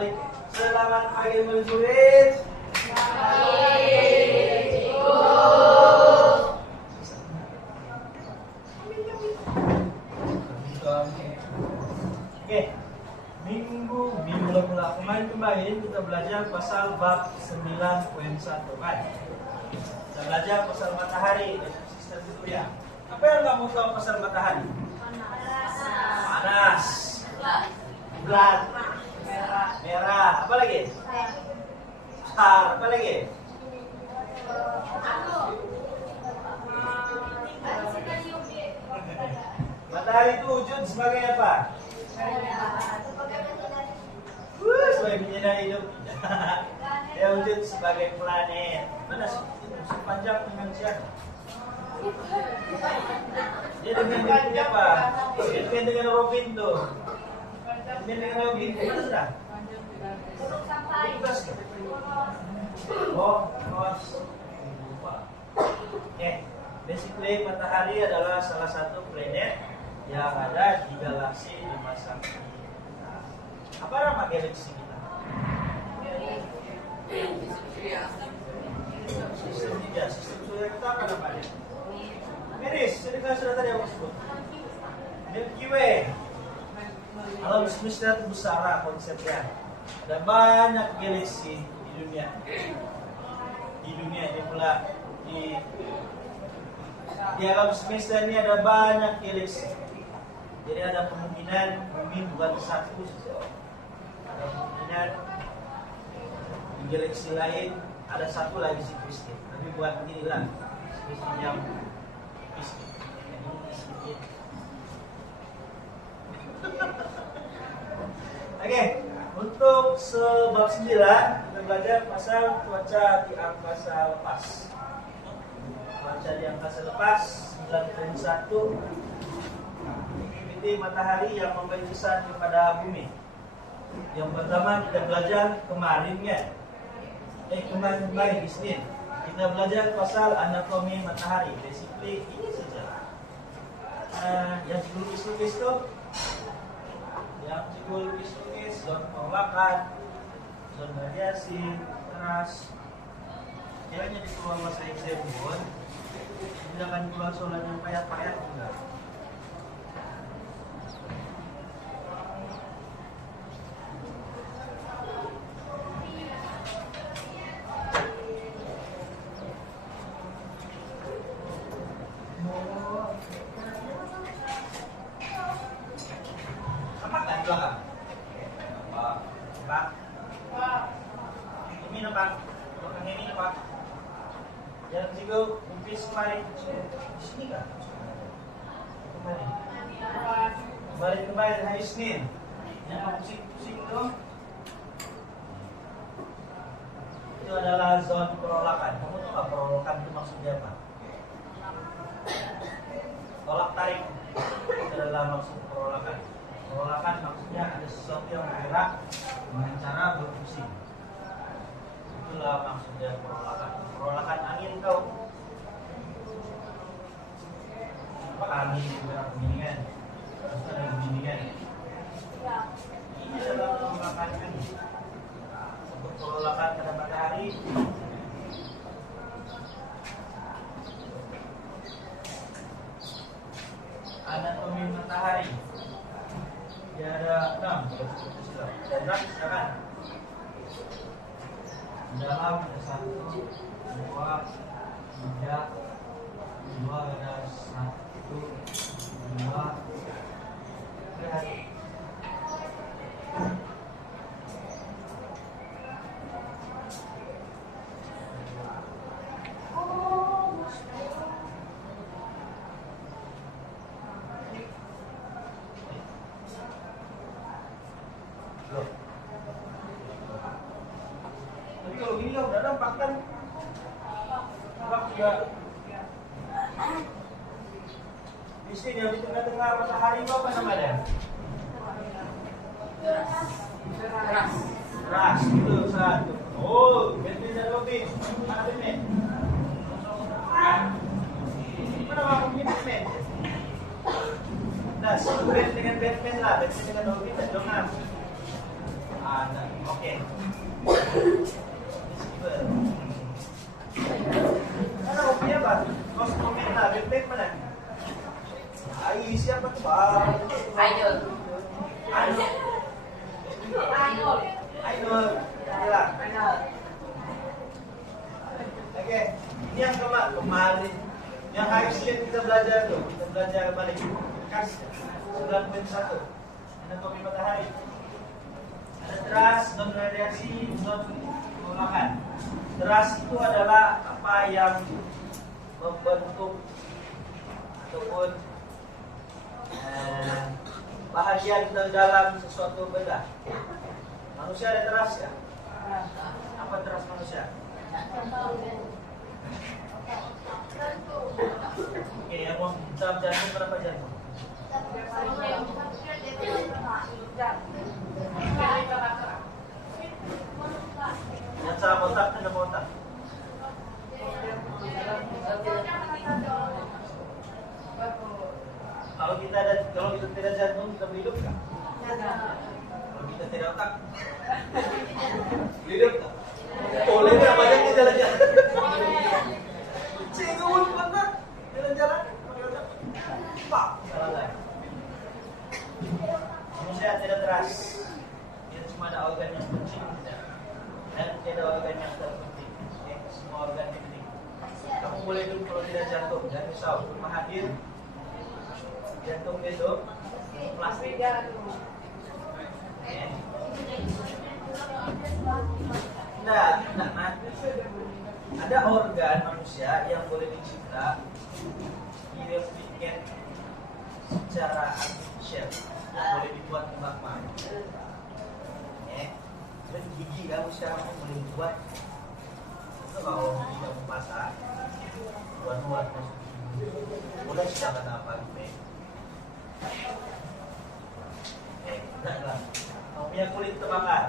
balik. Selamat pagi murid-murid. Oke, minggu lalu kemarin kita belajar pasal bab 9.1 kan? Kita belajar pasal matahari dan sistem itu ya. Apa yang kamu tahu pasal matahari? Panas, bulat, merah, apa lagi? Besar, apa lagi? Matahari itu wujud sebagai apa? Sebagai penyedar hidup. Dia wujud sebagai planet. Mana sepanjang dengan siapa? Dia dengan apa? Dia dengan Robin tuh. Dia dengan Robin. Mana sudah? Oh, kos. Basically matahari adalah salah satu planet yang ada di galaksi di masa kita. Apa nama galaksi kita? Sistem tiga. Sistem surya kita apa namanya? Miris, sudah tadi aku sebut. Milky Way. Alam semesta itu besar konsepnya. Ada banyak galaksi di dunia. Di dunia ini pula di alam semesta ini ada banyak galaksi. Jadi ada kemungkinan bumi bukan satu saja. Ada kemungkinan di galaksi lain ada satu lagi si Kristi. Tapi buat beginilah Kristi yang Kristi. Oke, untuk sebab 9 kita belajar pasal cuaca di angkasa lepas. Cuaca di angkasa lepas 9.1. Matahari yang memberi kesan kepada bumi. Yang pertama kita belajar kemarin di Senin kita belajar pasal anatomi matahari. Basically ini saja. Yang dilukis-lukis itu, zon penolakan, zon radiasi, keras. Jangan di keluar masa exam pun, tidak akan keluar soal yang payah-payah enggak. Kemarin hari Senin yang pusing-pusing itu adalah zon penolakan. Kamu tahu nggak penolakan itu maksudnya apa? Tolak tarik itu adalah maksud penolakan. Penolakan maksudnya ada sesuatu yang bergerak dengan cara berpusing. Itulah maksudnya penolakan. Penolakan angin tahu? Apa angin bergerak begini kan? Ada beginian. Ini adalah penolakan angin. Untuk penolakan pada matahari, anatomi matahari. Dia ada 6. Dan silakan. Dalam ada 1, 2, 3, 2 ada 1, 2. Kalau gini ya udah nampak kan? Nampak juga. Di sini yang di tengah-tengah matahari itu apa namanya? Keras, itu satu. Oh, Batman dan Robin. Mana Batman? Mana kamu Batman? Nah, Superman dengan Batman lah, Batman dengan Robin dan Jonas. Ada. Oke. Mana kopinya Pak? Kos komentar, bebek mana? Ayo siapa tuh Pak? Ayo. Ayo. Ayo. Bilang. Oke. Ini yang kemarin. Yang hari Senin kita belajar tuh. Kita belajar balik. Kas 9.1. Ada kopi matahari. Ada teras, non radiasi, non pengolahan. Teras itu adalah apa yang membentuk ataupun bahagian dalam sesuatu benda. Manusia ada teras ya? Apa teras manusia? Oke, yang mau jantung berapa jantung? Yang sama otak dan otak. Kalau kita tidak jantung, kita hidup nggak? Kalau kita tidak otak, hidup nggak? Boleh nggak banyak kita jalan-jalan? Cenggung benar jalan-jalan. Pak, salah nggak? Manusia tidak teras. Dia cuma ada organ yang penting dan tidak organ yang terpenting. Okay? Semua organ penting. Kamu boleh hidup kalau tidak jantung. Jangan risau. Rumah hadir. Jantung itu plastik. Okay. Tidak mati. Ada organ manusia yang boleh dicipta, dibikin secara artificial, boleh dibuat kembang. Dan gigi kamu sekarang boleh dibuat. Itu kalau tidak pasang, buat boleh sudah kata apa gitu. Enggak. Kamu punya kulit terbakar.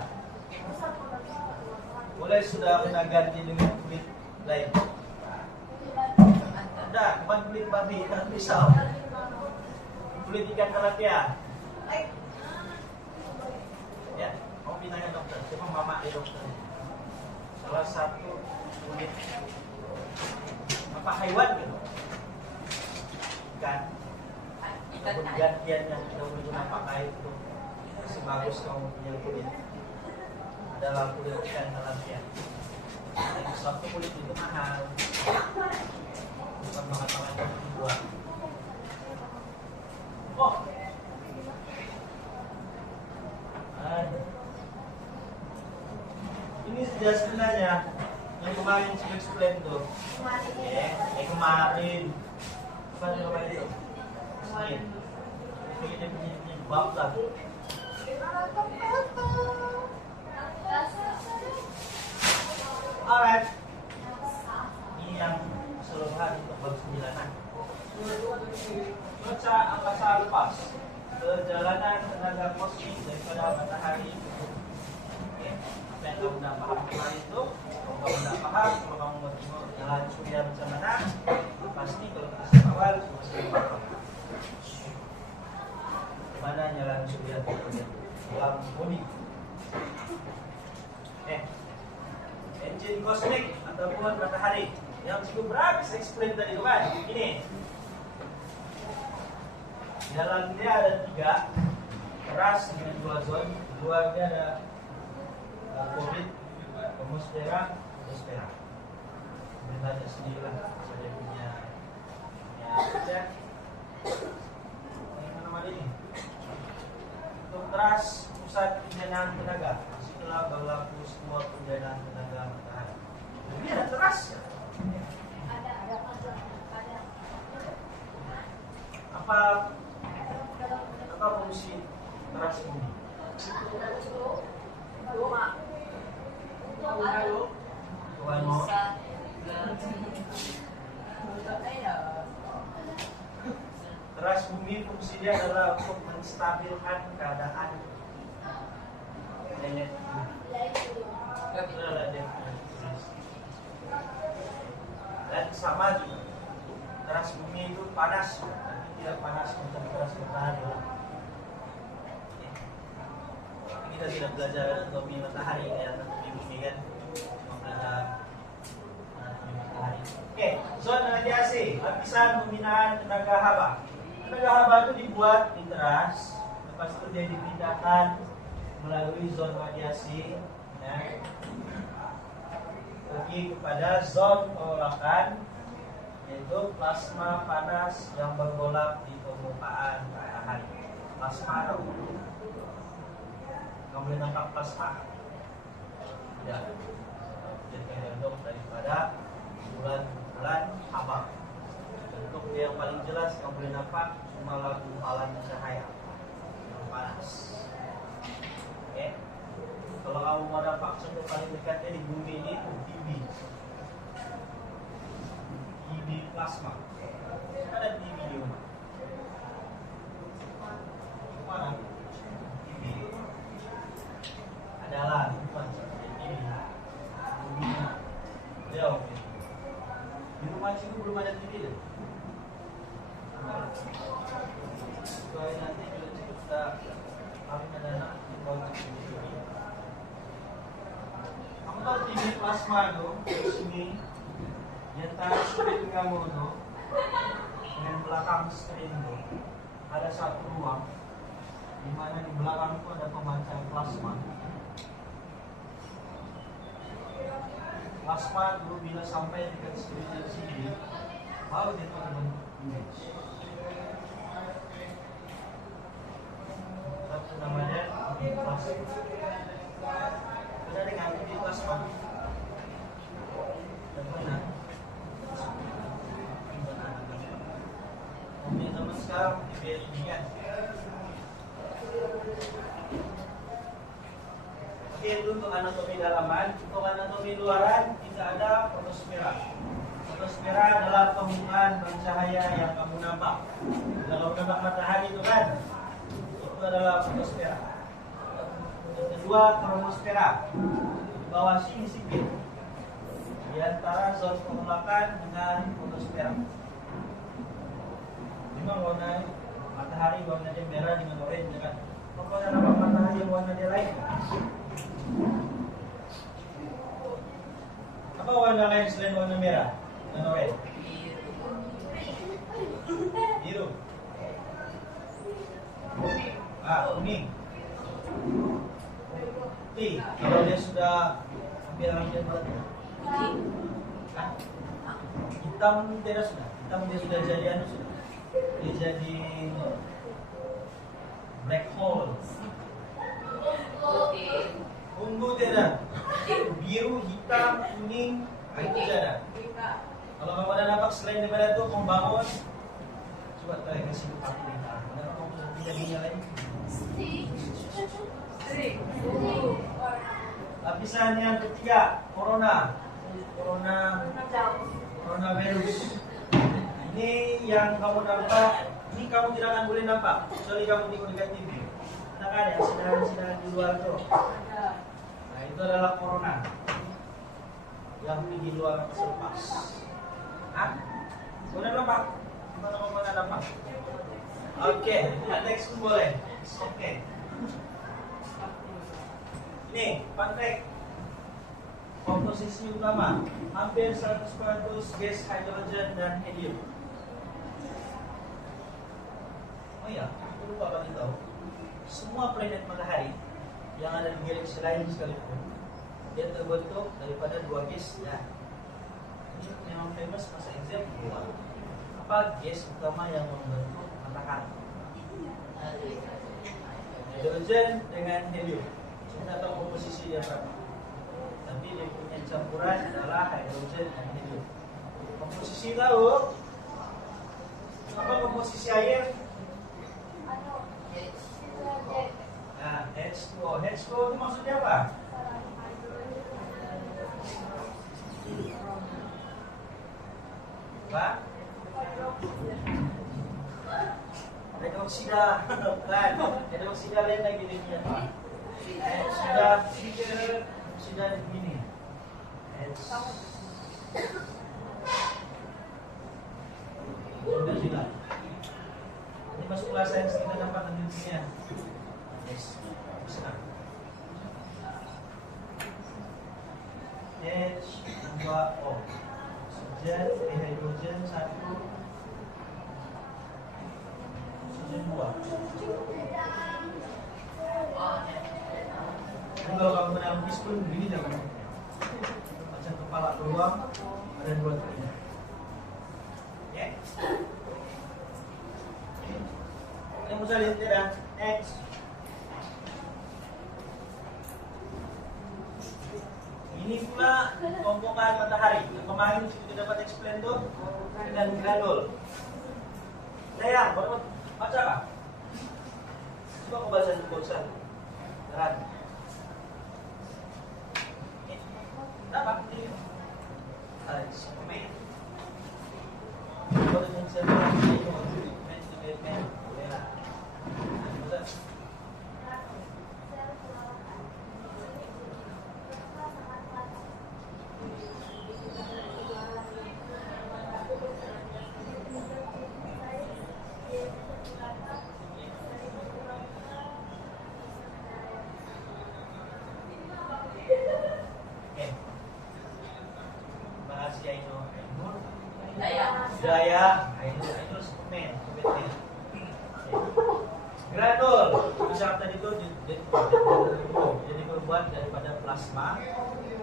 Boleh sudah kena ganti dengan kulit lain. Udah, bukan kulit babi, kan pisau. Kulit ikan tilapia. Ya, mau pinanya dokter. Cuma mama di dokter. Salah satu kulit apa hewan gitu? Ikan. Gantian yang kita boleh pakai itu masih bagus kamu punya kulit. Adalah kulit ikan tilapia. Suatu kulit itu mahal. Bukan makan-makan yang dibuat. Oh. Ini sudah sebenarnya yang kemarin saya explain tuh. Kemarin. Apa namanya itu? Senin. Ini punya bab lah. Alright. Ini yang keseluruhan untuk bab 9-an. Cuaca angkasa lepas. Perjalanan tenaga kosmik daripada matahari. Oke. Apa yang kamu tidak paham kemarin itu? Kalau kamu tidak paham, kalau kamu mau tengok jalan surya macam mana, pasti kalau kita awal cuma saya paham. Mana jalan surya itu? Dalam bumi. Engine kosmik ataupun matahari yang cukup berat saya explain tadi itu kan ini di dalam dia ada 3 keras dengan 2 zon, luarnya ada COVID, atmosfera, atmosfera. Sebenarnya sendirilah saya punya kerja yang nama ini untuk keras pusat pendanaan tenaga. Disitulah berlaku semua pendanaan tenaga matahari. Ini ada keras ya? Ada. Apa fungsi keras ini? Keras bumi fungsi dia adalah untuk menstabilkan keadaan planet. Dan sama juga keras bumi itu panas, tapi tidak panas macam keras matahari. kita tidak belajar anatomi matahari kayak anatomi bumi kan, cuma belajar anatomi matahari. Oke, zona radiasi, lapisan pembinaan tenaga haba. Tenaga haba itu dibuat di teras, lepas itu dia dipindahkan melalui zona radiasi, ya, pergi kepada zona pengolahan, yaitu plasma panas yang bergolak di permukaan matahari. Plasma atau nggak boleh nampak plasma, tidak. Jadi bentuk daripada bulan haba. Bentuk yang paling jelas yang boleh nampak cuma gumpalan cahaya yang panas. Oke. Kalau kamu mau nampak contoh paling dekatnya di bumi ini itu TB plasma. Ada TB di rumah. Mana? TB. Adalah bukan TB. Jauh. Di rumah cikgu belum ada TB deh. Soalnya nanti juga cikgu sudah kami ada anak di bawah TB. Kamu tahu TB plasma itu di sini? Di antara screen kamu itu dengan belakang screen itu ada satu ruang di mana di belakang itu ada pemancar plasma. Plasma itu bila sampai dekat screen di sini baru dia terbentuk image. Satu namanya plasma. Sudah dengan plasma. Dan benar. Teman-teman sekarang di ini kan. Oke, itu untuk anatomi dalaman. Untuk anatomi luaran kita ada fotosfera. Fotosfera adalah permukaan bercahaya yang kamu nampak. Kalau nampak matahari itu kan, itu adalah fotosfera. Yang kedua kromosfera. Di bawah sini sipit. Di antara zona pengolakan dengan fotosfera. Memang warna matahari warnanya merah dengan oranye kan. Pokoknya nampak matahari yang warnanya lain. Apa warna lain selain warna merah dan oranye? Biru. Kuning. Putih. Kalau dia sudah hampir mati. Hitam tidak sudah. Hitam dia sudah jadi sudah. Dia jadi black hole. Ungu tidak. Biru, hitam, kuning, itu tidak. Kalau kamu ada nampak selain daripada itu membangun, coba try kasih pakai ini. Ada kamu tidak dinyalain. Lapisan yang ketiga, coronavirus. Ini yang kamu nampak, ini kamu tidak akan boleh nampak kecuali kamu tengok dekat TV. Nah kan ya, sedang di luar tuh. Nah itu adalah corona yang di luar selepas. Boleh nampak? Gimana kamu mana nampak? Oke, next pun boleh. Oke. Ini pantek. Komposisi utama hampir 100% gas hidrogen dan helium. Oh iya, aku lupa bagi tahu. Semua planet matahari yang ada di galaksi lain sekalipun dia terbentuk daripada dua gas ya. Ini memang famous masa exam dua. Apa gas utama yang membentuk matahari? Hidrogen dengan helium. Saya tahu komposisi dia berapa. Tapi dia punya campuran adalah hidrogen dan helium. Komposisi tahu? Apa komposisi air? Nah, H2O. H2O itu maksudnya apa? Pak? Hidroksida. Kan? Hidroksida lain lagi dia Pak. Hidroksida begini. Sudah. Ini masuk kelas sains kita dapat nantinya. Yes. Senang. H2O. Oksigen, hidrogen 1, oksigen 2. Jadi kalau kamu menangkis pun begini jangan macam kepala beruang ada 2 telinga. Ya. Yang bisa lihat tidak? Next. Ini pula kompokan matahari. Yang kemarin kita dapat explain tuh dengan granul. Sayang, baca kah? Coba aku baca dulu bosan. Berat. Kenapa? Alex, komen. Kalau dengan saya men, boleh lah. Bosan. Daya, itu suplemen. Granul, bisa tadi itu jadi berbuat daripada plasma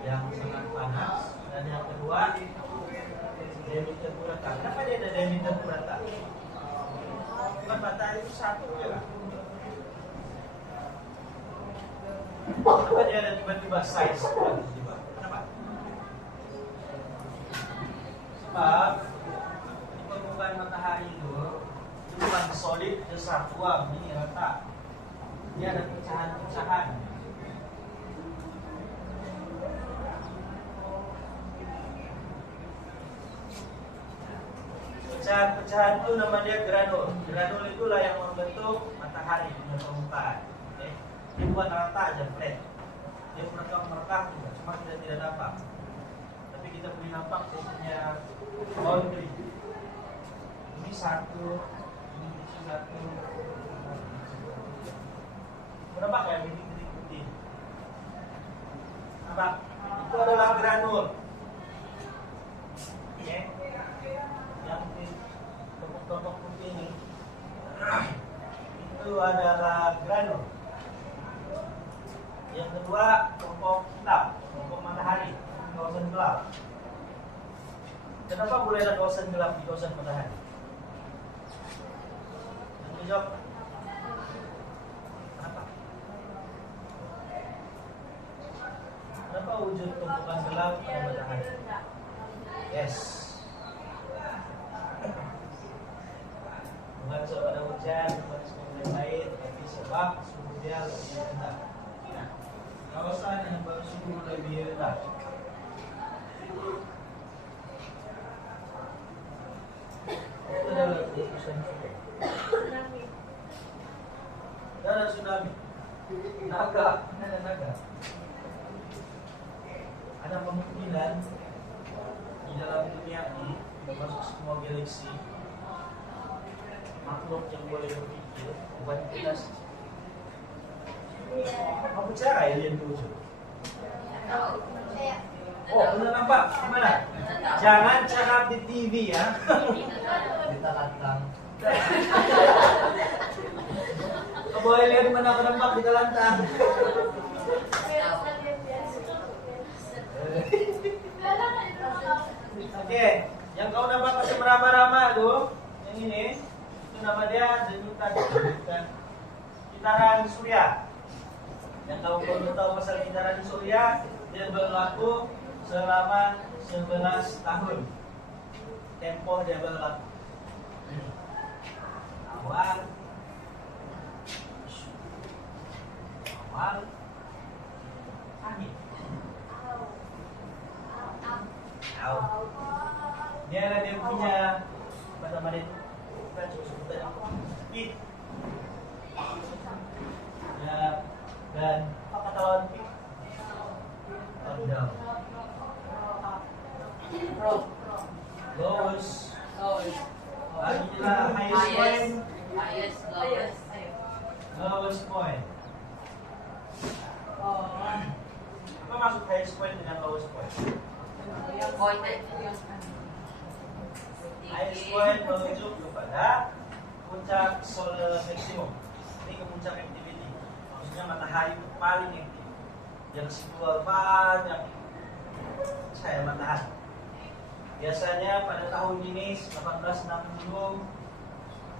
yang sangat panas. Dan yang kedua, diameter burata. Kenapa dia ada diameter burata? Bukan matahari itu satu ya. Kenapa dia ada tiba-tiba size? Kenapa? Sebab permukaan matahari itu bukan solid kesatuan, ini rata. Dia ada pecahan-pecahan. Pecahan-pecahan itu namanya granul. Granul itulah yang membentuk matahari punya permukaan. Okay? Dia bukan rata aja, flat. Dia merekah juga, cuma kita tidak nampak. Tapi kita boleh nampak dia punya boundary. Ini satu, ini satu. Nampak ya titik-titik putih? Nampak? Itu adalah granul. Oke? Yang di topok-topok putih ini itu adalah granul. Yang kedua, topok hitam, topok matahari, kawasan gelap. Kenapa boleh ada kawasan gelap di kawasan matahari? Yang jawab. Kenapa? Kenapa wujud tumpukan gelap pada matahari? Yes. Bukan sebab ada hujan, bukan sebab yang lain, tapi sebab suhu dia lebih rendah. Nah, kawasan yang bersuhu lebih rendah. Itu adalah tsunami. Ada tsunami. Naga, ada naga. Ada kemungkinan di dalam dunia ini, termasuk semua galaksi, makhluk yang boleh berpikir, bukan kita saja. Kamu percaya alien itu? Oh, benar nampak? Gimana? Jangan cakap di TV ya. Kita lantang. Kau boleh lihat di mana aku nampak di lantang. Oke, yang kau nampak masih meraba-raba tuh, yang ini, itu nama dia denyutan, kitaran surya. Yang kau perlu tahu pasal kitaran surya, dia berlaku selama 11 tahun. Tempoh dia berlaku. Awal, akhir. Dia ada dia punya apa namanya itu? Kita coba sebutan speed. Ya, dan apa kata lawan speed? Down. Lowest. Inilah highest point. Lowest point. Apa maksud highest point dengan lowest point? Highest point menuju kepada puncak solar maximum. Ini ke puncak activity. Maksudnya matahari itu paling aktif. Yang keluar banyak cahaya matahari. Biasanya pada tahun ini 1860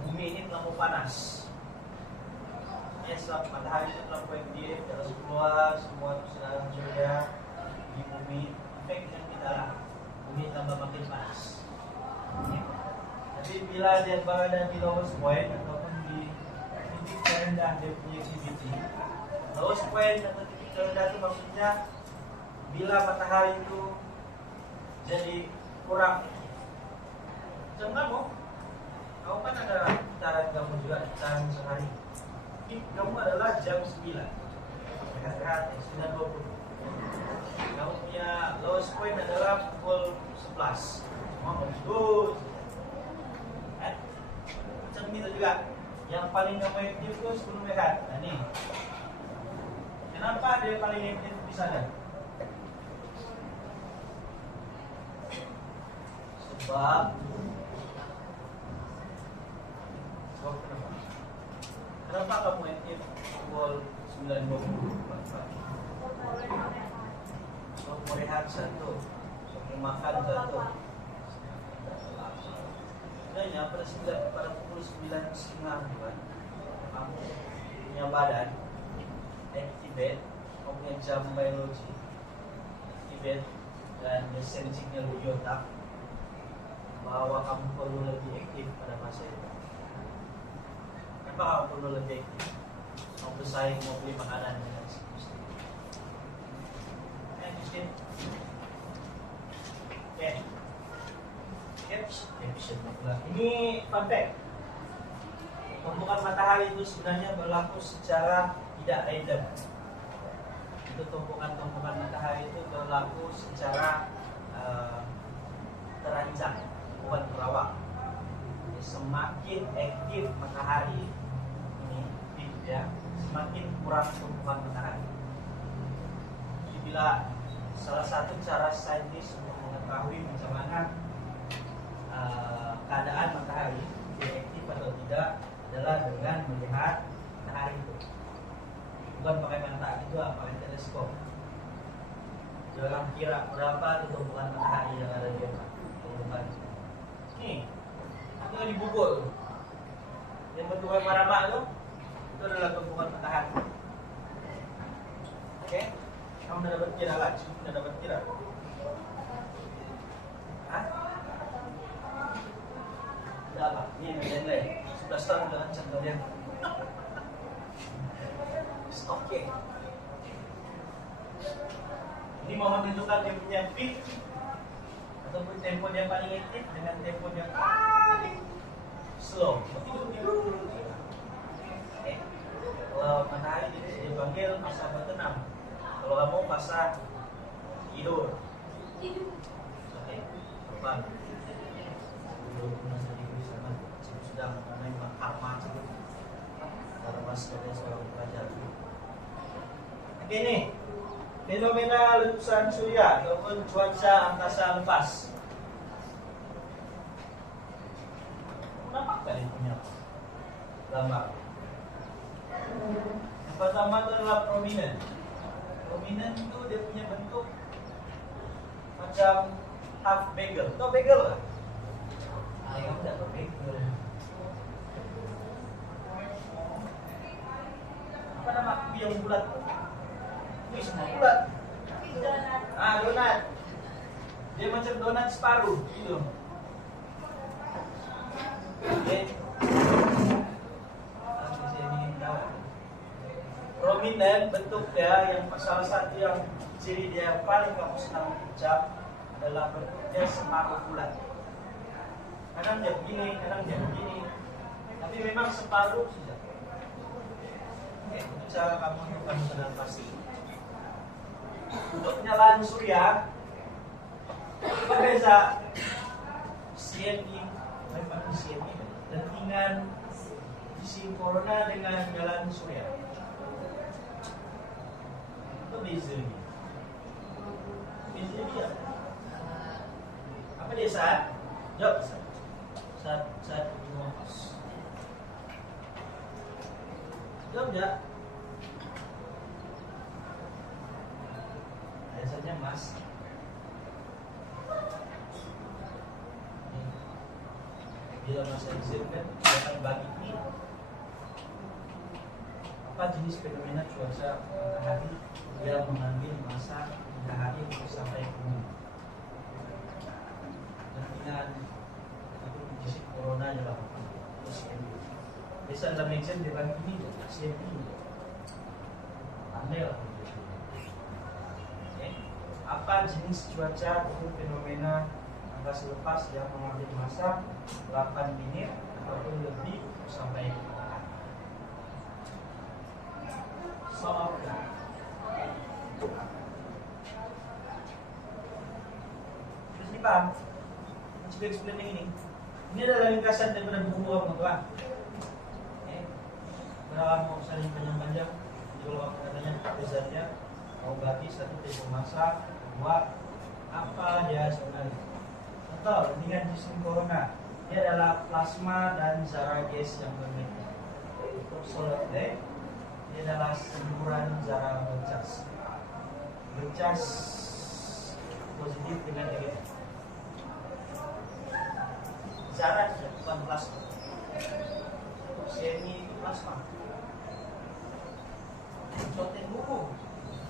bumi ini terlalu panas. Ya, setelah matahari itu terlalu aktif, terus keluar semua sinar surya di bumi, efek yang kita bumi tambah makin panas. Ya. Tapi bila dia berada di lowest point ataupun di titik terendah dia punya activity, lowest point atau titik terendah itu maksudnya bila matahari itu jadi kurang. Jam kamu kan ada cara kamu juga cara sehari. Kamu adalah jam 9. Rehat-rehat 9:20. Kamu punya lowest point adalah pukul 11. Semua mau tidur. Macam itu juga. Yang paling kamu aktif itu sebelum rehat. Nah nih. Kenapa dia paling aktif di sana? Sebab kenapa? Kenapa kamu aktif pukul 9:20 pagi? So, mau rehat satu, so, mau makan satu. Sebenarnya pada pukul 9.30 kan, kamu punya badan activate, kamu punya jam biologi activate dan sensingnya di otak bahwa kamu perlu lebih aktif pada masa itu. Kenapa kamu perlu lebih aktif? Mau bersaing, mau beli makanan dengan semestinya. Ini fun fact. Tumpukan matahari itu sebenarnya berlaku secara tidak random. Itu tumpukan matahari itu berlaku secara terancang, bukan terawang. Semakin aktif matahari ini, ya, semakin kurang tumpukan matahari. Jadi bila salah satu cara saintis untuk mengetahui macam mana keadaan matahari dia aktif atau tidak adalah dengan melihat matahari itu. Bukan pakai mata itu, pakai teleskop. Jangan kira berapa tumpukan matahari yang ada di otak. Tumpukan nih, itu dibukul. Yang bentuknya paramak itu adalah tumpukan matahari. Oke, kamu udah dapat kira lah, sudah dapat kira. Hah? Udah apa? Ini nilai 11 tahun udah lancang kalian. Oke. Ini mau menentukan dia punya peak ataupun tempo dia paling aktif dengan tempo dia paling slow. Tidur. Kalau matahari dia panggil masa bertenang. Kalau kamu masa tidur. Oke. Terbang. Sedang menembak apa karena sebagai seorang pelajar. Oke nih, fenomena letusan surya ataupun cuaca angkasa lepas. Kenapa kalian punya gambar? Yang pertama itu adalah prominent. Prominent itu dia punya bentuk macam half bagel. Tahu bagel nggak? Kamu tidak tahu bagel. Apa nama kue yang bulat? Kue semua bulat. Donat. Dia macam donat separuh gitu. Oke. Prominent bentuknya yang salah satu yang ciri dia yang paling kamu senang ucap adalah bentuknya separuh bulat. Kadang dia begini, kadang dia begini. Tapi memang separuh saja. Oke, itu cara kamu menentukan dengan pasti. Untuk penyalaan surya, berbeza CME, lentingan isi corona dengan jalan surya. Itu beza ini. Biasanya dia. Apa dia saat? Jawab saat. Saat ngomos. Jawab enggak? Biasanya mas. Bila masa izin kan dia akan bagi ini. Apa jenis fenomena cuaca matahari yang mengambil masa 3 hari untuk sampai ke bumi? Dengan itu jenis corona dalam bisa dalam exam dia bagi ini CM ini pandai lah. Apa jenis cuaca atau fenomena angkasa lepas yang mengambil masa 8 menit ataupun lebih sampai ke matahari? Soal terus dipaham? Coba explain yang ini. Ini adalah ringkasan daripada buku teman-teman. Dalam mau saling panjang-panjang, kalau katanya besarnya mau bagi satu tempo masa, buat apa dia sebenarnya? Contoh dengan sistem corona, dia adalah plasma dan zarah gas yang berbeda. Untuk solid day, dia adalah semburan zarah bercas positif dengan negatif. Zarah bukan plasma. Semi itu plasma. Contoh buku,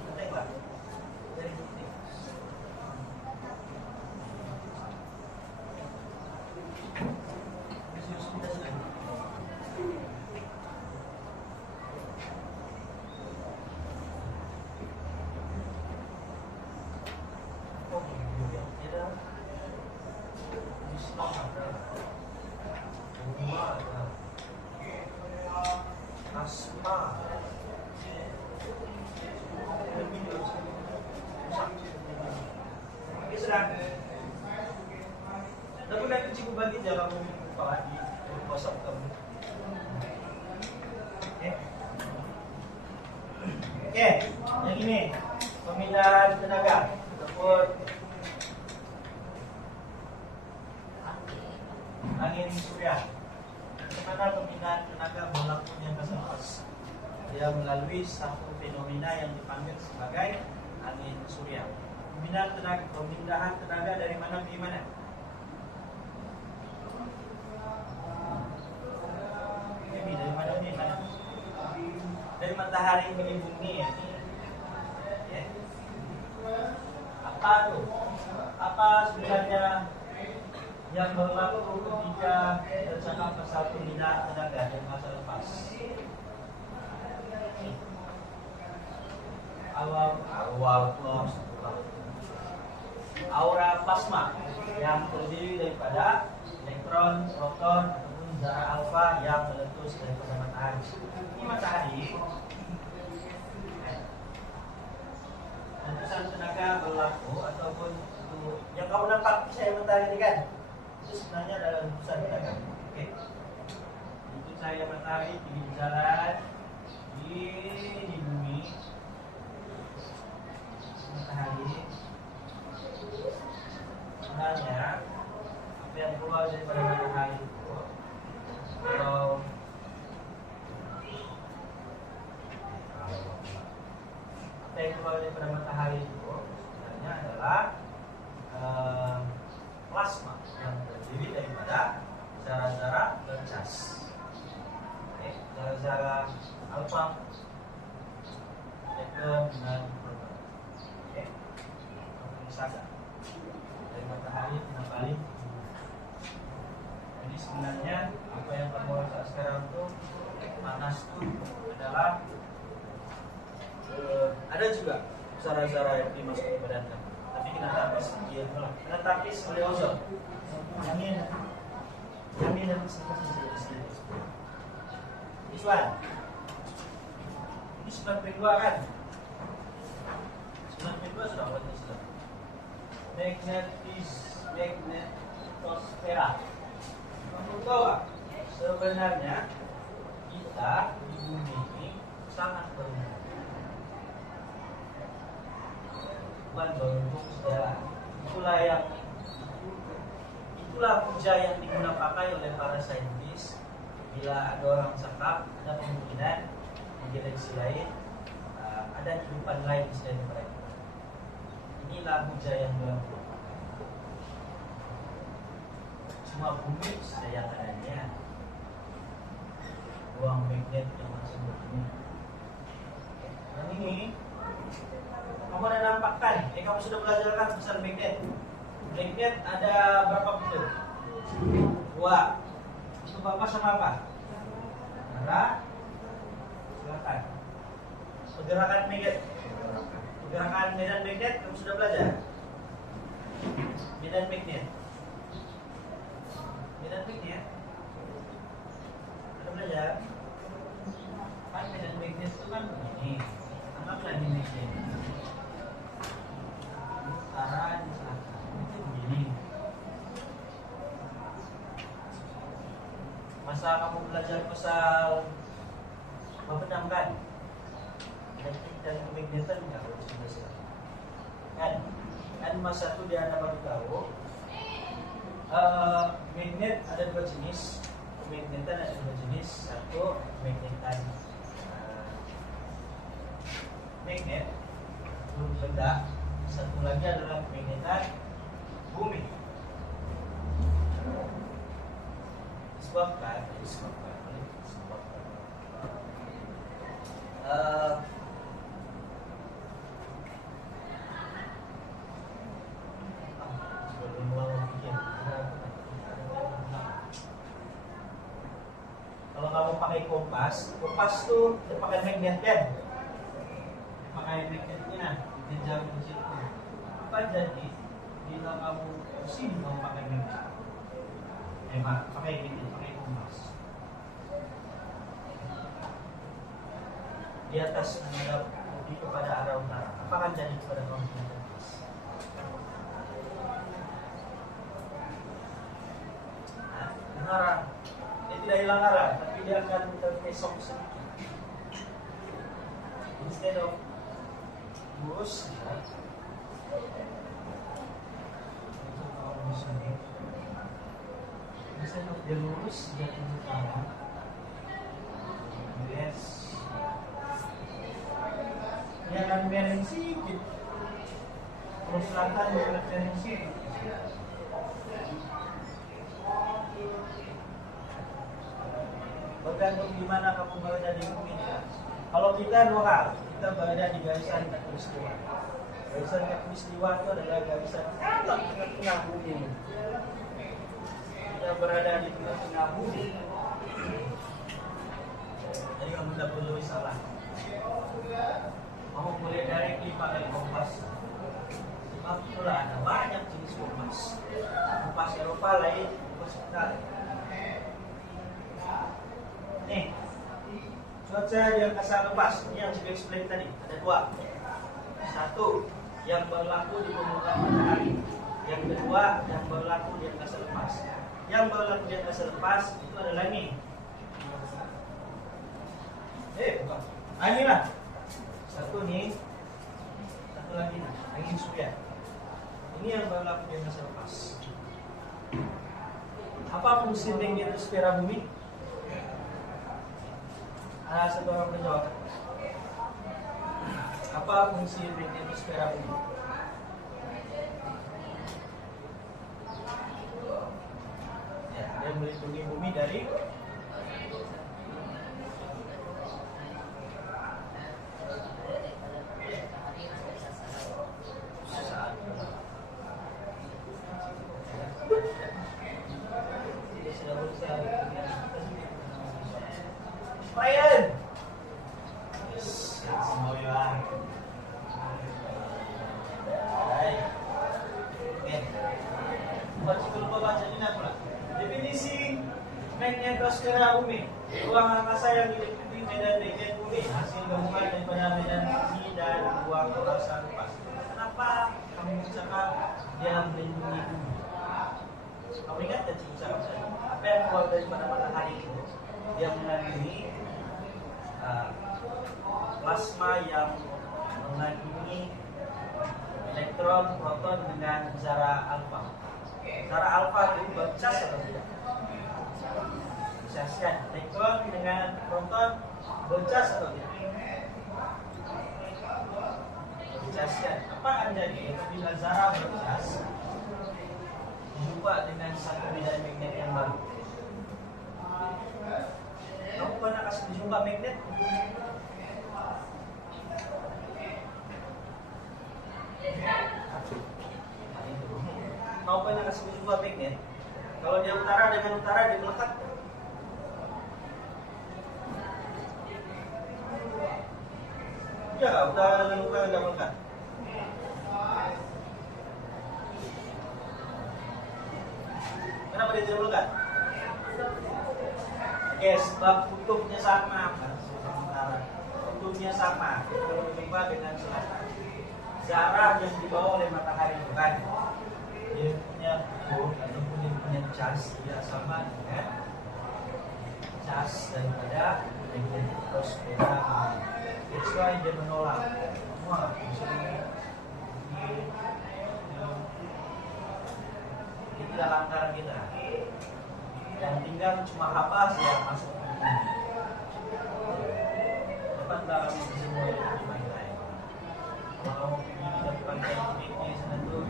contoh dari bukti. Bagi dalam kepala di kosong kamu. Oke, yang ini pemindahan tenaga ataupun angin surya. Bagaimana pemindahan tenaga berlakunya angkasa lepas? Dia melalui satu fenomena yang dipanggil sebagai angin surya. Pemindahan tenaga dari mana ke mana? Dari matahari ke bumi ya. Apa tuh? Apa sebenarnya yang berlaku ketika tercakap pasal pemindahan tenaga dan masa lepas? Aura plasma yang terdiri daripada elektron, proton, zarah alfa yang meletus daripada matahari. Ini matahari. Letusan tenaga berlaku ataupun yang kamu nampak saya matahari ini kan? Itu sebenarnya adalah letusan tenaga. Oke. Itu cahaya matahari di jalan di bumi. Matahari. Sebenarnya apa yang keluar daripada matahari itu atau apa yang keluar daripada matahari itu sebenarnya adalah plasma yang terdiri daripada zarah-zarah bercas. Zarah-zarah alfa, elektron dan proton. Misalkan dari matahari kita balik. Jadi sebenarnya apa yang kamu rasa sekarang tuh panas tuh adalah ada juga zarah-zarah yang dimasukkan ke badan kamu. Tapi kena tapis sekian lah. Kena tapis oleh ozon. Angin dan sini. This one. Ini 92 kan? 92 sudah berarti sudah. Magnetosfera. Kamu tahu gak? Sebenarnya kita di bumi ini sangat beruntung. Bukan beruntung secara puja yang digunakan oleh para saintis. Bila ada orang cakap, ada kemungkinan di galaksi lain ada kehidupan lain selain mereka. Inilah puja yang dilakukan. Cuma bumi sayang adanya ruang magnet yang masuk ke bumi. Dan ini kamu ada nampakkan, kamu sudah belajar kan besar magnet. Magnet ada berapa bentuk? 2. Itu apa sama apa? Arah. Silakan. Pergerakan magnet. Pergerakan medan magnet kamu sudah belajar. Medan magnet. Medan magnet. Sudah belajar. Kan medan magnet itu kan ini. Anggaplah ini magnet. Utara di selatan. Itu begini. Masa kamu belajar pasal membenam kan? Dan kemagnetan nggak harus belajar. Kan masa itu dia ada baru tahu. Magnet ada 2 jenis. Magnetan ada 2 jenis. Satu magnetan magnet benda. Satu lagi adalah magnetan bumi. Disebabkan kalau kamu pakai kompas tuh pakai magnet kan? Pakai magnetnya di jam di situ. Apa jadi bila kamu pusing kamu pakai magnet? Pakai magnet, pakai kompas. Di atas menghadap lebih kepada arah utara. Apa akan jadi kepada kamu kompas? Arah. Dia tidak hilang arah, tapi dia akan terpesong sedikit. Instead of lurus, instead of dia lurus, dia ke utara. Yes. Dia akan miring sedikit. Terus selatan dia akan miring sedikit. Bergantung di mana kamu berada di bumi ini. Kalau kita lokal, kita berada di garisan khatulistiwa. Garisan khatulistiwa itu adalah garisan tengah-tengah bumi. Kita berada di tengah-tengah bumi. Jadi kamu tidak perlu salah. Kamu boleh directly pakai kompas. Sebab itulah ada banyak jenis kompas. Kompas Eropa lain, kompas kita. Nih, cuaca di angkasa lepas. Ini yang saya explain tadi. Ada 2. Satu, yang berlaku di permukaan matahari. Yang kedua, yang berlaku di angkasa lepas. Yang berlaku di angkasa lepas itu adalah ini. Bukan. Inilah. Satu nih. Satu lagi nih. Angin surya. Ini yang berlaku di angkasa lepas. Apa fungsi magnetosfera bumi? Satu orang menjawab. Apa fungsi magnetosfera bumi? Ya, dia melindungi bumi dari Ryan. Semua ya. Baik. Oke. Sebelum baca ini pula. Definisi magnetosfera bumi. Ruang angkasa yang diliputi medan magnet bumi, hasil gabungan daripada medan bumi dan ruang angkasa lepas. Kenapa kamu cakap dia melindungi bumi? Kamu ingat kan ucapan saya? Apa yang keluar daripada matahari itu? Dia mengandungi plasma yang mengandungi elektron, proton dengan zara alfa. Zara alfa itu bercas atau tidak? Bercaskan. Elektron dengan proton bercas atau tidak? Bercaskan. Apa anjanya? Apabila Zara bercas jumpa dengan satu bidang magnet yang baru. Kamu pernah kasih jumpa magnet? Mau pernah kasih jumpa magnet? Kalau dia utara dengan utara dia melekat. Ya, utara dengan utara dia melekat. Kenapa dia tidak melekat? Oke, sebab kutubnya sama, kutubnya sama. Kalau berjumpa dengan selatan, Zara yang dibawa oleh matahari itu kan, dia punya kutub ataupun dia punya cas tidak sama dengan cas daripada magnet terus beda. That's why dia menolak. Semua ini tidak langgar kita. Dan tinggal cuma apa sih yang masuk dapat dalam semua yang lain. Kalau ini dapat tekniknya sana tuh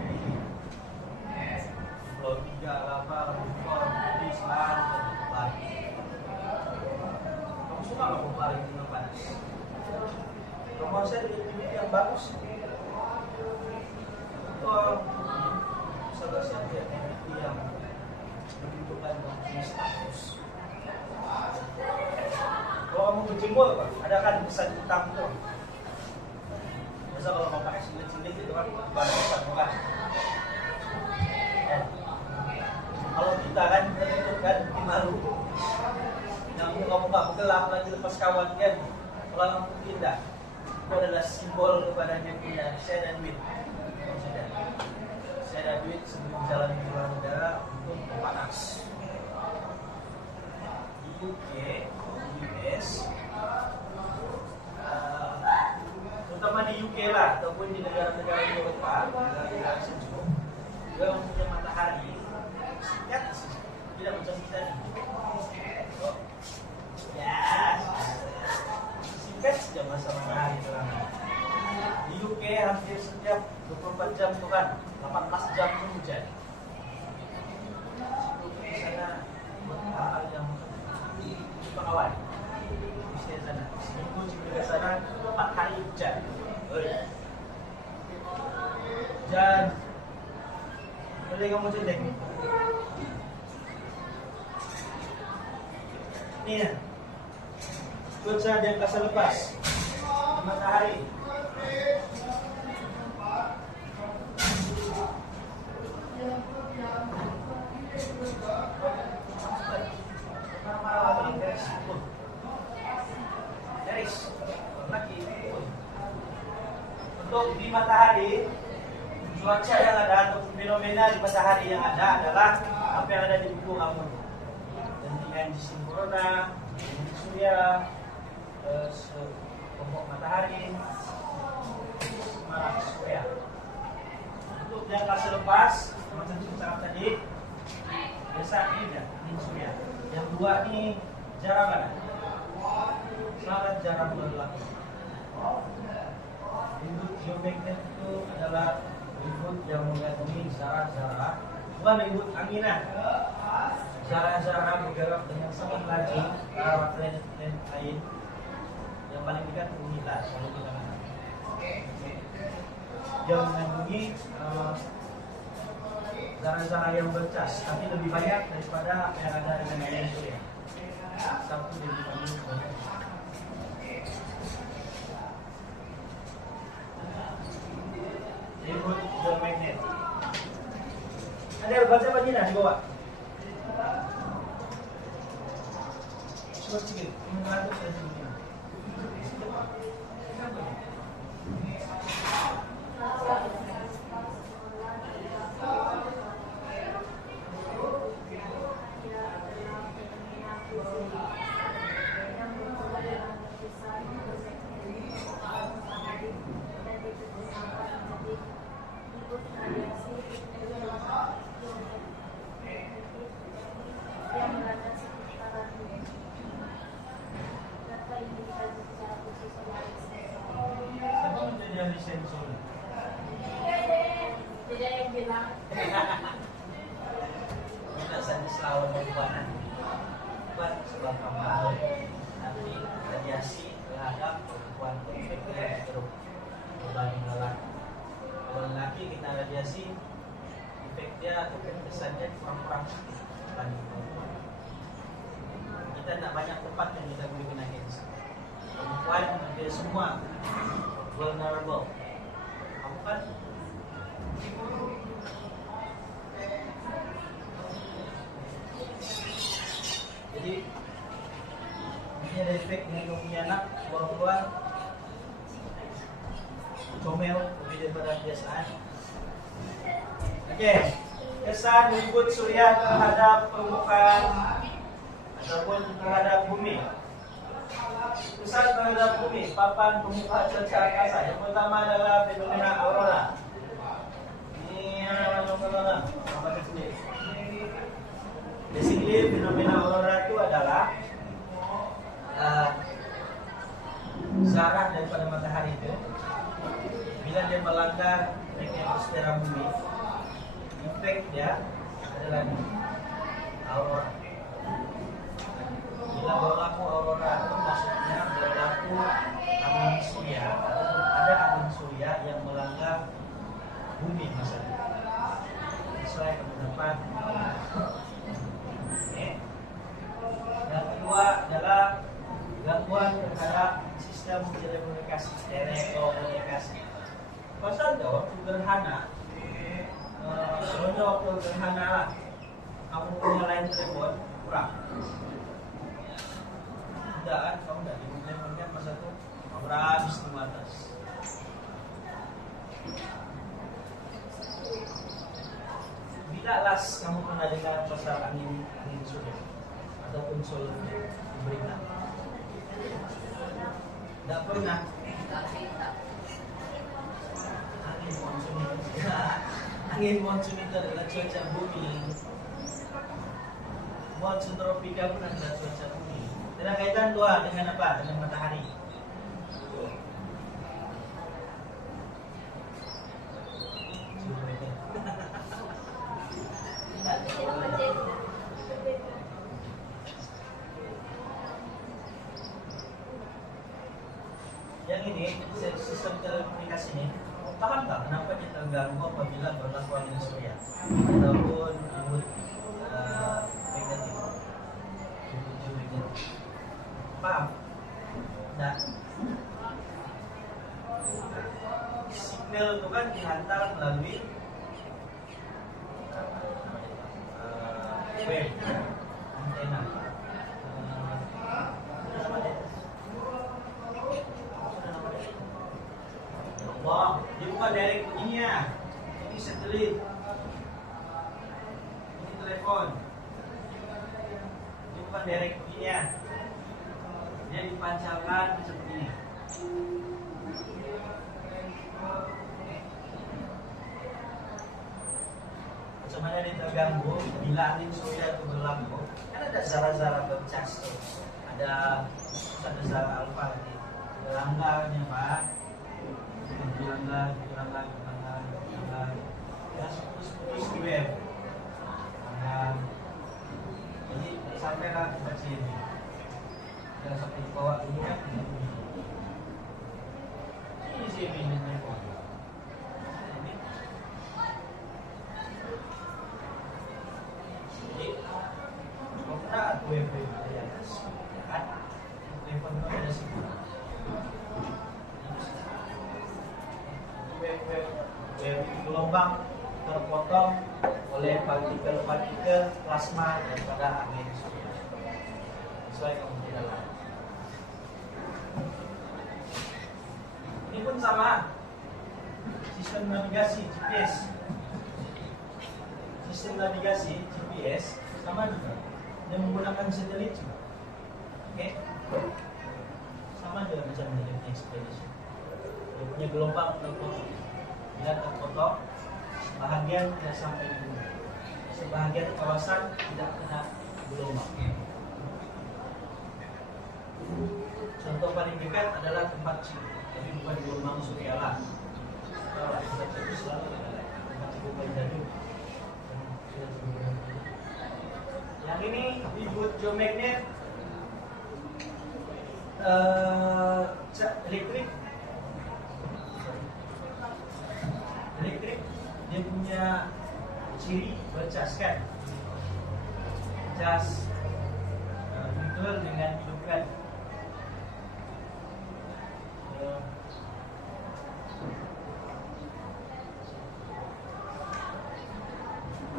flow 3, lava, reform, jadi selalu lagi. Kamu suka nggak mau lari dengan panas? Kalau saya lihat yang bagus itu salah satu yang menunjukkan status. Kalau kamu berjemur, ada kan kesan hitam itu. Biasa kalau mau pakai silet-silet itu kan bahan kesan bukan. Kalau kita kan itu kan bikin malu. Yang muka-muka gelap lagi lepas kawan kan. Kalau kamu tidak, itu adalah simbol kepada dia punya saya dan duit. Saya ada duit sebelum jalan ke luar negara untuk panas. Di UK, di US, terutama di UK lah, ataupun di negara-negara Eropa, negara-negara sejuk, juga punya matahari singkat, tidak macam kita nih. Ya, singkat saja masa matahari terang. Di UK hampir setiap 24 jam itu kan 18 jam itu hujan. Di sana hal yang pengawan di sana seminggu di sana 4 hari hujan. Dan boleh kamu cek ini ya cuaca di angkasa lepas matahari. Untuk di matahari, cuaca yang ada atau fenomena di matahari yang ada adalah apa yang ada di buku kamu. Dan di energi sempurna, energi surya, kelompok matahari, malam surya. Untuk yang kasih lepas, macam cerita tadi, biasa ini surya. Yang dua ini jarang ada, sangat jarang berlaku. Ribut geomagnet itu adalah ribut yang mengandungi zara-zara, bukan ribut anginan. Zara-zara bergerak dengan sangat laju ke arah planet-planet lain. Yang paling dekat bumi kita, kalau kita katakan. Yang mengandungi zara-zara yang bercas, tapi lebih banyak daripada apa yang ada dengan medan surya. Satu lebih banyak. Ribut geomagnet. Ada yang baca apa di bawah? Coba sedikit, mengatur saya sedikit. sensor. Tidak yang bilang. Tidak saja selawan perubahan. Bukan sebab apa? Nanti radiasi terhadap perempuan efeknya terus berbanding lelaki. Kalau lelaki kita radiasi, efeknya kesannya kurang dibanding perempuan. Kita tidak banyak tempat yang kita boleh kena cancer. Perempuan dia semua vulnerable. Kamu kan? Jadi ini ada efek yang punya anak keluar-keluar comel lebih daripada kebiasaan. Oke, kesan ribut surya terhadap permukaan ataupun terhadap bumi. Kesan terhadap bumi, papan permukaan cuaca angkasa. Yang pertama adalah fenomena aurora. Ini aurora. Apa itu? Basically, fenomena aurora itu adalah zarah daripada matahari itu bila dia melanggar magnetosfera bumi, efek dia adalah aurora. Bila berlaku aurora itu maksudnya berlaku angin surya ataupun ada angin surya yang melanggar bumi maksudnya. Sesuai pendapat. Yang kedua adalah gangguan terhadap sistem telekomunikasi, telekomunikasi. Pasal itu waktu gerhana, soalnya waktu gerhana lah, kamu punya line telepon kurang. Tidak kan, kamu tidak teleponnya masa itu, kamu habis di atas. Bila las kamu pernah dengar pasal angin surya ataupun solar diberikan? Tidak pernah. Angin monsun itu adalah cuaca bumi. Monsun tropika pun adalah cuaca bumi. Tidak kaitan doa dengan apa? Dengan matahari. Yang ini, sistem telekomunikasi ini, paham tak kenapa dia terganggu apabila berlaku angin surya ataupun ribut negatif? Paham? Nah, signal itu kan dihantar melalui wave, antena. Wah, dia bukan direct begini ya. Ini satelit. Ini telepon. Dia bukan direct begini ya. Dia dipancarkan seperti ini. Macam mana dia terganggu bila angin surya itu berlaku? Kan ada zarah-zarah bercas tuh. Ada zarah alfa nanti. Langgarnya Pak. Langgar, ya putus di web. Jadi sampailah ke sini. Jangan sampai dibawa dulu kan. Ini sih ini telepon. Jadi kalau kita web di atas, kan telepon itu ada situ. Gelombang terpotong oleh partikel-partikel plasma daripada angin surya. Sesuai kamu tidak lain. Ini pun sama. Sistem navigasi GPS. Sistem navigasi GPS sama juga. Dia menggunakan satelit juga. Oke? Sama juga macam dengan ekspedisi. Dia punya gelombang terpotong. Bila terpotong, sebahagian tidak sampai di bumi. Sebahagian kawasan tidak kena gelombang. Contoh paling dekat adalah tempat Cina, tapi bukan gelombang surya lah. Yang ini disebut geomagnet elektrik. Dia punya ciri bercaskan, cas betul dengan hidupkan.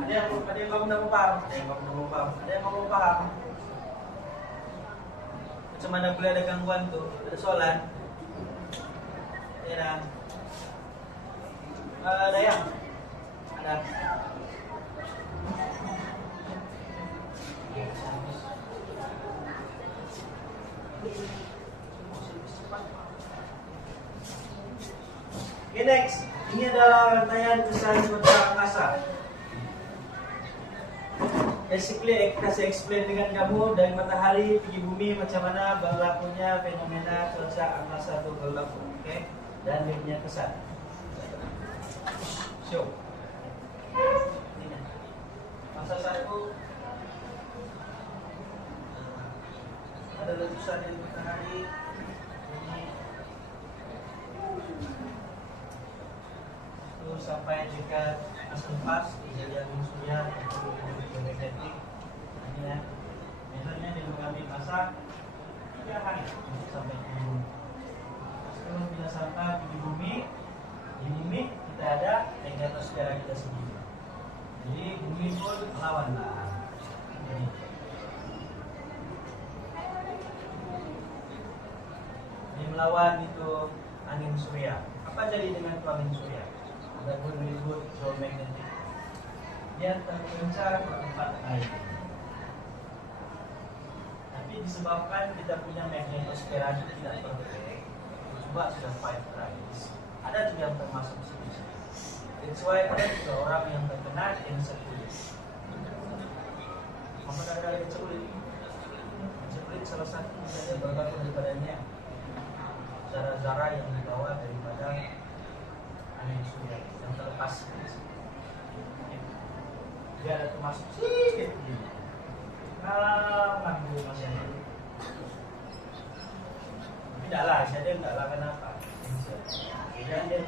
Ada yang kamu tidak mau paham, ada yang mau paham. Macam mana boleh ada gangguan tuh, ada soalan? Ya, Dayang, ada. Okay, next. Ini adalah rantaian besar cuaca angkasa. Basically, kasih explain dengan kamu dari matahari pergi bumi macam mana berlakunya fenomena cuaca angkasa itu berlaku, okay? Dan dia punya kesan. Show. Ini. Masa satu ada letusan di matahari. Ini itu sampai dekat pas kejadian surya magnetik. Ini ya. Biasanya dilengkapi masa 3 hari sampai di bumi. Sebelum kita sampai di bumi kita ada magnetosfera kita sendiri. Jadi bumi pun melawan lah. Ini melawan itu angin surya. Apa jadi dengan itu angin surya? Ada pun disebut geomagnetik. Dia terpencar ke tempat air. Tapi disebabkan kita punya magnetosfera tidak perfect, coba sudah 5 times. Ada juga yang termasuk sini. That's why ada juga orang yang terkena encephalitis. Apa ada encephalitis? Encephalitis salah satu misalnya bergantung daripadanya zara-zara yang dibawa daripada angin surya yang terlepas. Dia ada termasuk sedikit begini. Dulu masih ada. Tidaklah, saya tidaklah kenapa. Kemudian dia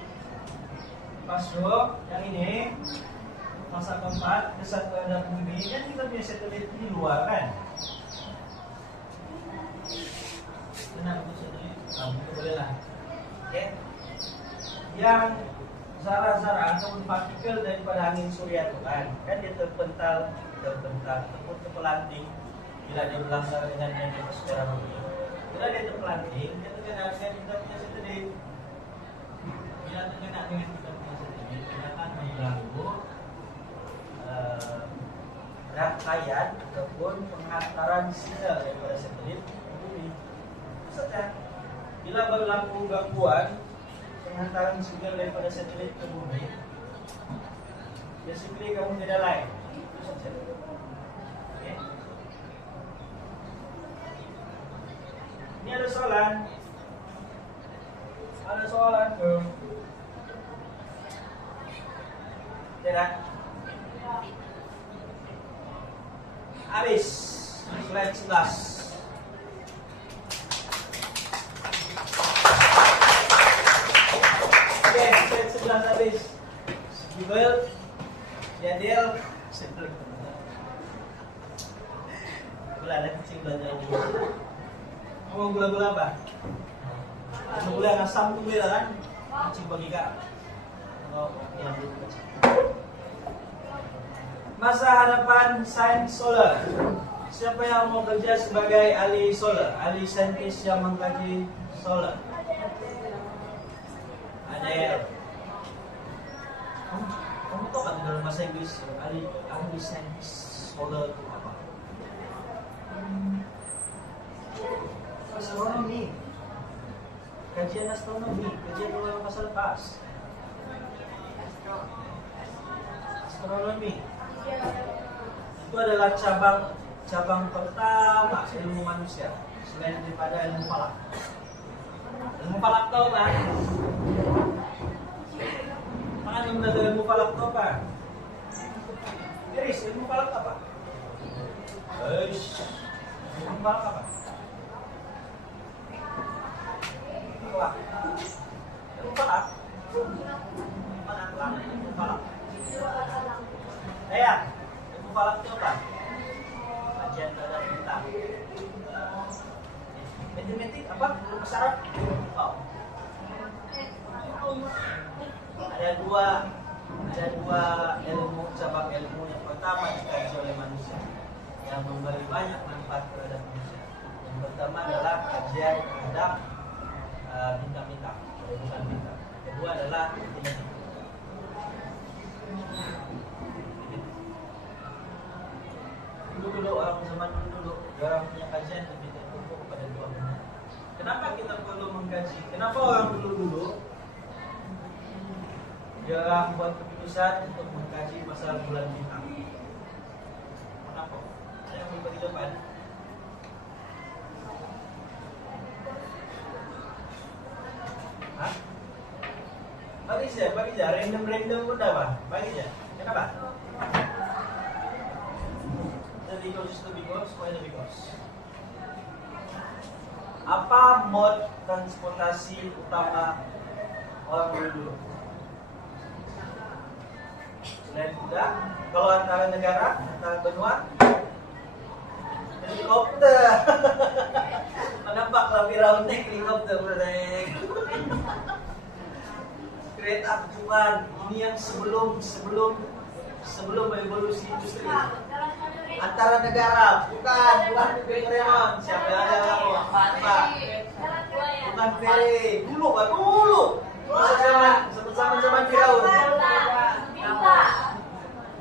masuk yang ini masa keempat kesat terhadap bumi kan kita punya satelit di luar kan. Kenapa itu satelit? Kamu boleh lah. Oke. Yang zara-zara atau partikel daripada angin surya itu kan dia terpental ataupun terpelanting bila dia berlangsung dengan magnetosfera bumi. Bila dia terpelanting, dia terkena dengan kita punya satelit. Bila terkena dengan kita punya satelit, dia akan mengganggu rangkaian ataupun penghantaran sinyal daripada satelit ke bumi. Maksudnya, bila berlaku gangguan penghantaran sinyal daripada satelit ke bumi, basically kamu tidak lain. Itu saja. Okay. Ini ada soalan. Ada soalan tuh. Tidak. Habis. Slide 11. Slide 11 habis. Gibel, Jadil, simple. Gula ada kecil belajar gula. Mau gula-gula apa? Gula yang asam tuh beda kan? Kecil bagi kak. Oh, yang masa hadapan sains solar. Siapa yang mau kerja sebagai ahli solar, ahli saintis yang mengkaji solar? Ada. Kamu tahu kan dalam bahasa Inggris ahli saintis solar itu apa? Astronomi. Kajian astronomi, kajian dalam masa lepas. Astronomi itu adalah cabang pertama ilmu manusia selain daripada ilmu falak. Ilmu falak tahu kan? yang belajar ilmu falak itu apa? Iris, ilmu falak apa? Ilmu falak apa? Falak. Ilmu falak. Mana falak? Ilmu falak. Ilmu falak itu apa? Kajian terhadap bintang. Matematik apa? Ilmu syarat? Oh. Ada dua ilmu, cabang ilmu. Yang pertama dikaji oleh manusia yang memberi banyak manfaat terhadap manusia. Yang pertama adalah kajian terhadap bintang-bintang, bukan bintang. Kedua adalah matematika. Dulu orang zaman dulu orang punya kajian lebih tertumpu kepada dua benda. Kenapa kita perlu mengkaji? Kenapa orang dulu jarang buat keputusan untuk mengkaji masalah bulan bintang? Kenapa? Saya mau beri jawaban. Hah? Bagi aja, random pun apa? Bagi aja. Kenapa? Because. Apa mode transportasi utama orang dulu? Selain kuda, kalau antara negara, antara benua, helikopter. Menembaklah Firaun naik helikopter, kereta apian. Ini yang sebelum evolusi industri. Antara negara, bukan Doraemon. Siapa yang ada kamu? Apa? Bukan ferry. Dulu. Zaman Firaun.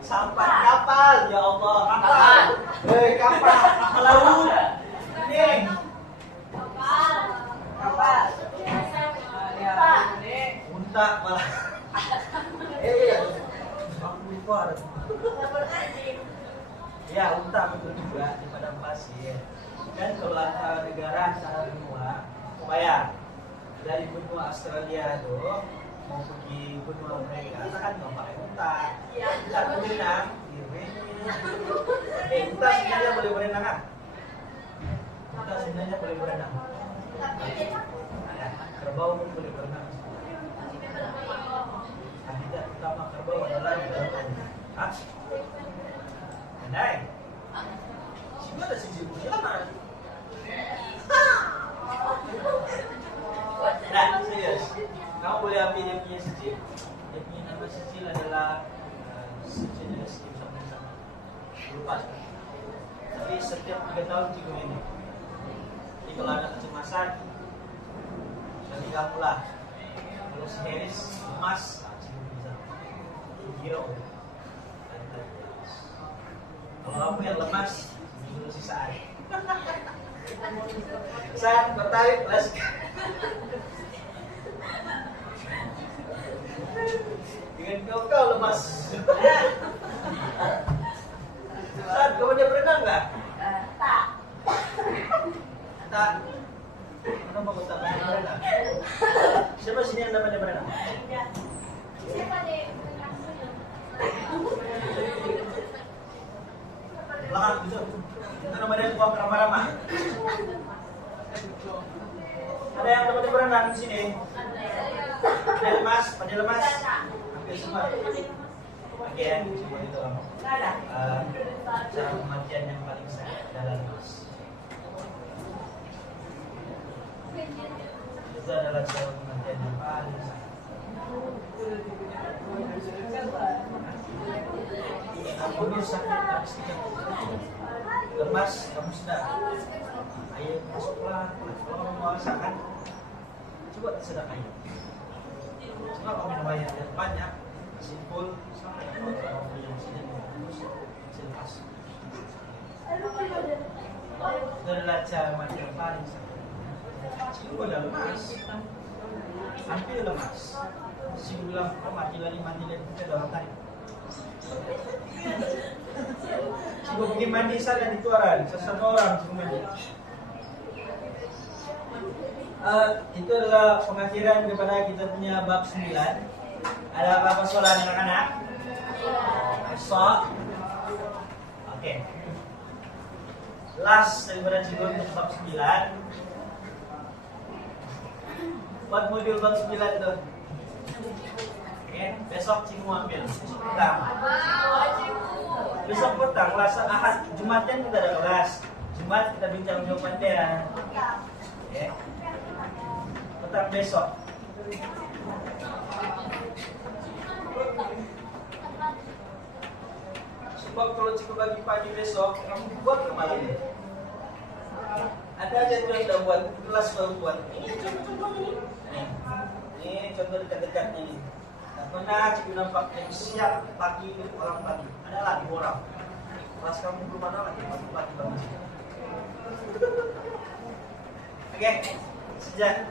Sampai kapal, ya Allah, kapal. Kapal laut. Ini. Kapal. Unta malah. Aku lupa. Ya, unta betul juga di padang pasir. Kan kalau antara negara, antara benua, bayar dari benua Australia tuh mau pergi benua mereka, kan nggak pakai unta. Satu berenang, unta sebenarnya boleh berenang kan? Unta sebenarnya boleh berenang. Kerbau pun boleh berenang. Habitat utama kerbau adalah di dalam air. Hah? Andai, siapa ada sisi mana? Nah, serius. Kamu boleh ambil dia punya sijil. Dia punya nama sijil adalah sijil sama-sama. Lupa. Tapi setiap 3 tahun cikgu ini. Jadi kalau ada kecemasan, jadi kamulah. Kalau si Harris emas, cikgu bisa. Giro. Kalau kamu yang lemas, dulu sisa air. Saat tertarik, let's go. Dengan kau lemas. Saat kau dia berenang nggak? Tak. Kenapa kau tak berenang? Siapa sini yang namanya berenang? Belakang gitu. Itu namanya buang ramah-ramah. Ada yang teman berenang di sini? Pada lemas. Hampir semua. Oke ya, semua itu cara kematian yang paling sakit adalah lemas. Itu adalah cara kematian yang paling sakit. Kamu sakit habis 3 lemas, kamu sedang. Ayo masuklah. Kalau kamu mau rasakan, coba sedang air. Setelah kamu minum air yang banyak, simpul, sampai kamu minum sini, lepas. Itu adalah cara mati yang paling sakit. Cikgu udah lemas, hampir lemas. Cikgu bilang, kau mati lagi, kita udah tarik. Cikgu pergi mandi sana di Tuaran, sesama orang cikgu mandi. Itu adalah pengakhiran kepada kita punya bab 9. Ada apa-apa soalan anak-anak? Besok. Oke. Last daripada cikgu untuk bab 9. Buat modul bab 9 tuh. Oke, besok cikgu mau ambil. Besok petang. Besok petang, Selasa, Ahad, Jumat kan kita ada kelas. Jumat kita bincang jawaban dia. Oke. Petang besok. Sebab kalau cikgu bagi pagi besok, kamu buat ke malam. Ada aja tuh yang udah buat, kelas baru buat. Ini contoh ini. Ini contoh dekat-dekatnya ini. Tak pernah cikgu nampak yang siap pagi itu orang pagi. Ada lagi orang. Kelas kamu belum ada lagi pagi bagus. Oke, sejak